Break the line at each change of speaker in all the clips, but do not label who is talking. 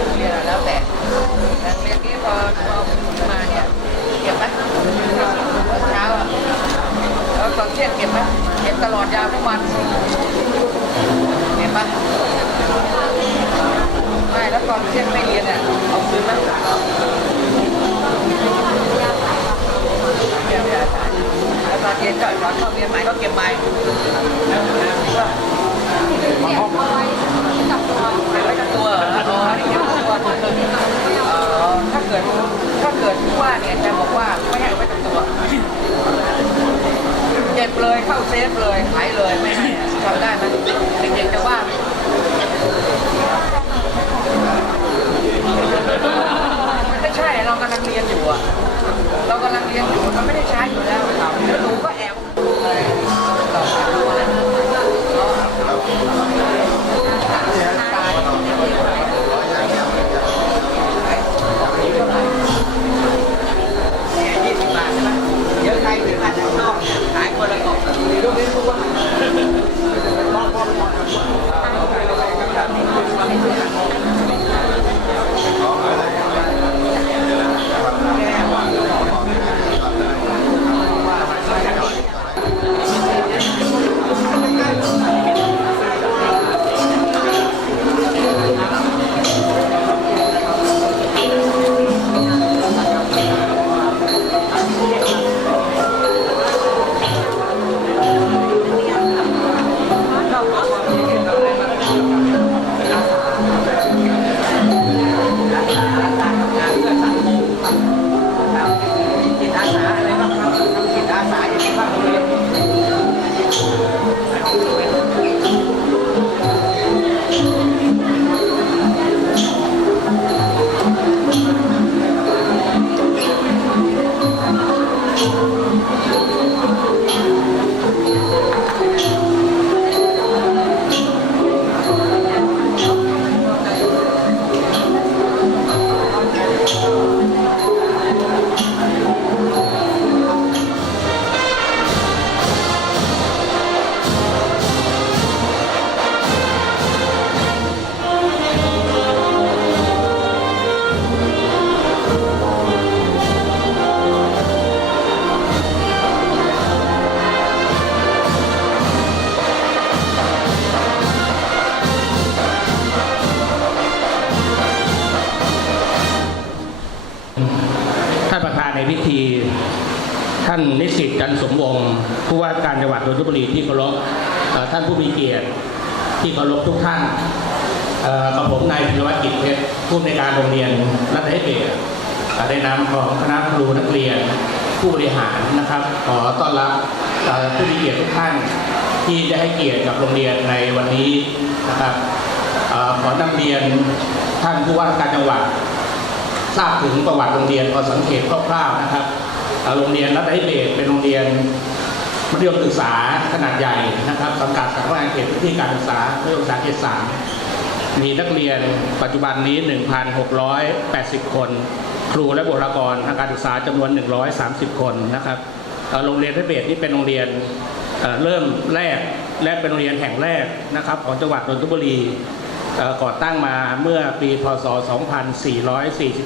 ไม่ทุกเรียนอะแล้วแต่แต่โรงเรียนนี้พอพอมาเนี่ยเก็บไหมเช้าอะแล้วตอนเที่ยงเก็บไหมเก็บตลอดยาวทั้งวันเก็บปะไม่แล้วตอนเที่ยงไม่เรียนอะเอาคืนไหมเก็บเวลาจ่ายแล้วตอนเย็นก็ตอนเข้าเรียนใหม่ก็เก็บใหม่แล้วก็ เก็บไว้กับตัวเหรออ๋อนี่เก็บไว้กับตัวเอ่อถ้าเกิด ถ้า เกิดผู้ว่าเนี่ยจะบอกว่าไม่ให้เอาไว้กับตัวเก็บเลยเข้าเซฟเลยขายเลยไม่ให้ทำได้ไหมเด็กๆจะว่าไหมมันไม่ใช่เรากำลังเรียนอยู่อะเรากำลังเรียนอยู่มันไม่ได้ใช้อยู่แล้วครับหนูก็ ท่านนิสิต
จันสมวงผู้ว่าการจังหวัดนนทบุรีที่เคารพท่านผู้มีเกียรติที่เคารพทุกท่านกับผมนายพิรวัตรกิจเพชรผู้อำนการโรงเรียนรัตนเบศรเอ่อในนามของคณะครูนักเรียน ผู้บริหารนะครับขอต้อนรับผู้มีเกียรติทุกท่านที่ได้ให้เกียรติกับโรงเรียนในวันนี้นะครับอขอนำเรียนท่านผู้ว่าการจังหวัด ทราบถึงประวัติโรงเรียนพอสังเกตคร่าวๆนะครับ โรงเรียนรัตนเบศรเป็นโรงเรียนมัธยมศึกษาขนาดใหญ่นะครับสังกัดสำนักงานเขตพื้นที่การศึกษามัธยมศึกษาเขตสามมีนักเรียนปัจจุบันนี้ 1,680 คน ครูและบุคลากรทางการศึกษาจำนวน 130 คนนะครับโรงเรียนรัตนเบศรนี่เป็นโรงเรียนเเริ่มแรกและเป็นโรงเรียนแห่งแรกนะครับของจังหวัดนนทบุรีก่อตั้งมาเมื่อปีพศ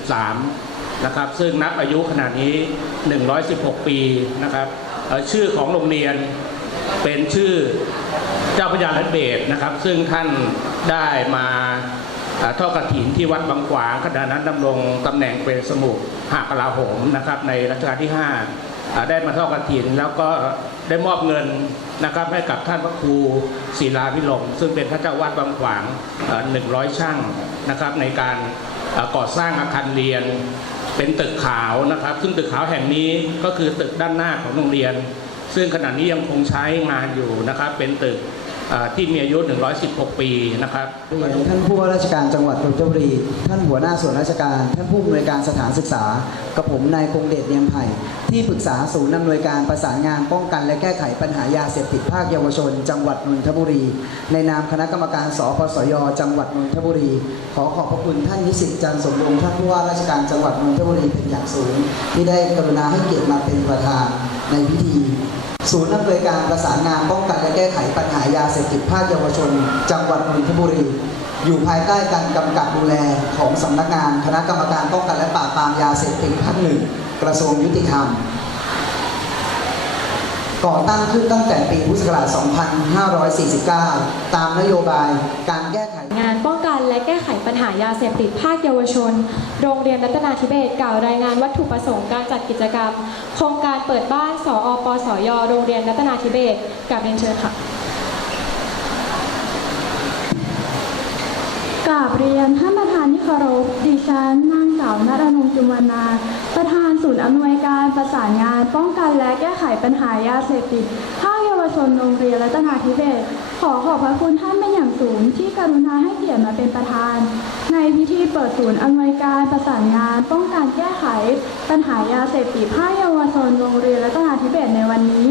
2443 นะครับ ซึ่งนับอายุขนาดนี้ 116 ปีนะครับชื่อของโรงเรียนเป็นชื่อเจ้าพระยาลัดเบศนะครับ ซึ่งท่านได้มาเอ่อทอดกฐินที่วัดบางขวางขณะนั้นดำรงตำแหน่งเป็นสมุขหากลาโหมนะครับ ในรัชกาลที่5อ่าได้มาทอดกฐินแล้วก็ได้มอบเงินนะครับให้กับท่านพระครูศิลาพิลมซึ่งเป็นพระเจ้าวาดบางขวางหนึ่งร้อยช่างนะครับในการก่อสร้างอาคารเรียน เป็นตึกขาวนะครับ ซึ่งตึกขาวแห่งนี้ก็คือตึกด้านหน้าของโรงเรียน ซึ่งขณะนี้ยังคงใช้งานอยู่นะครับ เป็นตึก ที่มีอายุ 116 ปีนะครับ
ท่านผู้ว่าราชการจังหวัดนนทบุรี ท่านหัวหน้าส่วนราชการ ท่านผู้อำนวยการสถานศึกษา กับผมนายคงเดชเนียมไผ่ที่ปรึกษาศูนย์อำนวยการประสานงานป้องกัน และแก้ไขปัญหายาเสพติดภาคเยาวชน จังหวัดนนทบุรี ในนามคณะกรรมการสพสย จังหวัดนนทบุรี ขอขอบพระคุณท่านนิสิตจันทร์สมวงศ์ท่านผู้ว่าราชการจังหวัดนนทบุรีเป็นอย่างสูง ที่ได้กรุณาให้เกียรติมาเป็นประธานในพิธี ศูนย์อำนวยการประสานงานป้องกันและแก้ไขปัญหายาเสพติดภาคเยาวชน จังหวัดนนทบุรี อยู่ภายใต้การกำกับดูแลของสำนักงานคณะกรรมการป้องกันและปราบปรามยาเสพติดภาคหนึ่งกระทรวงยุติธรรม ก่อตั้งขึ้นตั้งแต่ปีพุทธศักราช 2549 ตามนโยบายการแก้ไข
งานป้อง และแก้ไขปัญหายาเสพติดภาคเยาวชน โรงเรียนรัตนาธิเบศกล่าวรายงานวัตถุประสงค์การจัดกิจกรรม โครงการเปิดบ้านสอปสยโรงเรียนรัตนาธิเบศกลับเรียนเชิญค่ะ
กราบเรียนท่านประธานที่เคารพดิฉันนางสาวนรนงจุมวนา ประธานศูนย์อำนวยการประสานงาน ป้องกันและแก้ไขปัญหายาเสพติดภาคเยาวชนโรงเรียนรัตนาธิเบศขอขอบพระคุณท่านเป็น ศูนย์ที่กรุณาให้เกียรติมาเป็นประธาน ในพิธีเปิดศูนย์อำนวยการประสานงาน ป้องกันแก้ไข ปัญหายาเสพติดภาคเยาวชนโรงเรียนและตนาธิเบตในวันนี้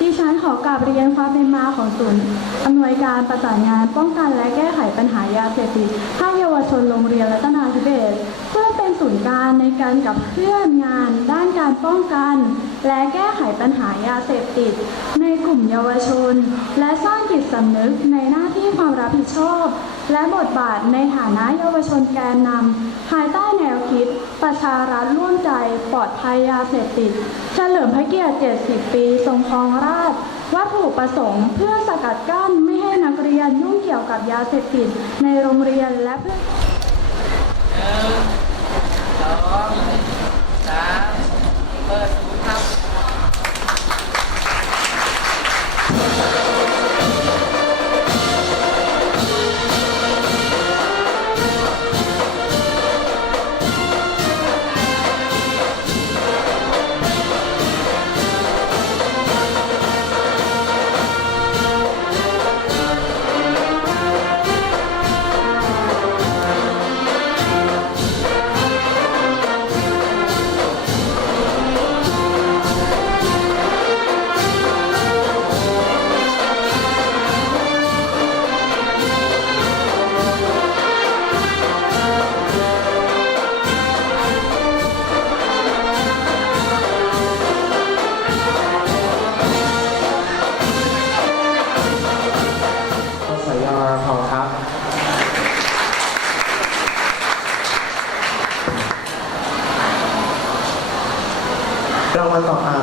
ดิฉันขอกราบเรียนความเป็นมาของศูนย์อำนวยการประสานงาน ป้องกันและแก้ไขปัญหายาเสพติดภาคเยาวชนโรงเรียนและตลาดทิเบ นย์กางในการกับเคลื่อนงานด้านการป้องกัน และแก้ไขปัญหายาเสพติด ในกลุ่มเยาวชน และสร้างจิตสำนึกในหน้าที่ความรับผิดชอบ และบทบาทในฐานะเยาวชนแกนนำภายใต้แนวคิด ประชารัฐร่วมใจปลอดภัยยาเสพติด เฉลิมพระเกียรติ 70 ปีทรงครองราชวัตถุประสงค์เพื่อสกัดกั้นไม่ให้นักเรียนยุ่งเกี่ยวกับยาเสพติดในโรงเรียนและเพื่อ
องสามเปิด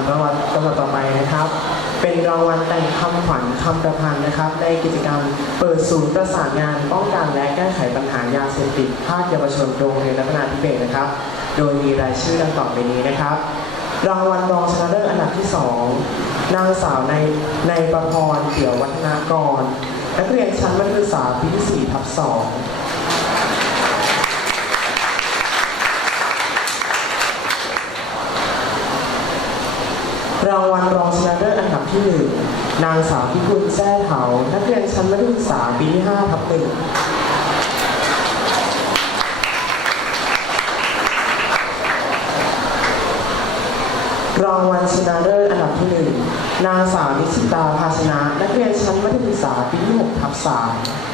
รา
งวัลต่ออ่ารางวัลลำดับต่อไปนะครับ เป็นรางวัลแต่งคำขวัญคำประพันธ์นะครับ ในกิจกรรมเปิดศูนย์ประสานงานป้องกันและแก้ไขปัญหายาเสพติดภาคเยาวชนโรงเรียนรัตนาธิเบศนะครับ โดยมีรายชื่อดังต่อไปนี้นะครับ รางวัลรองชนะเลิศอันดับที่ 2 นางสาวในในประพรเกี่ยววัฒนากร นักเรียนชั้นมัธยมศึกษาปีที่4ทับ2 รางวัลรองชนะเลิศอันดับที่1นางสาวพิกุลแซ่เถานักเรียนชั้นมัธยมศึกษาปีที่5ทับ1รางวัลชนะเลิศอันดับที่1นางสาวนิชิตาภาชนะ นักเรียนชั้นมัธยมศึกษาปีที่6ทับ3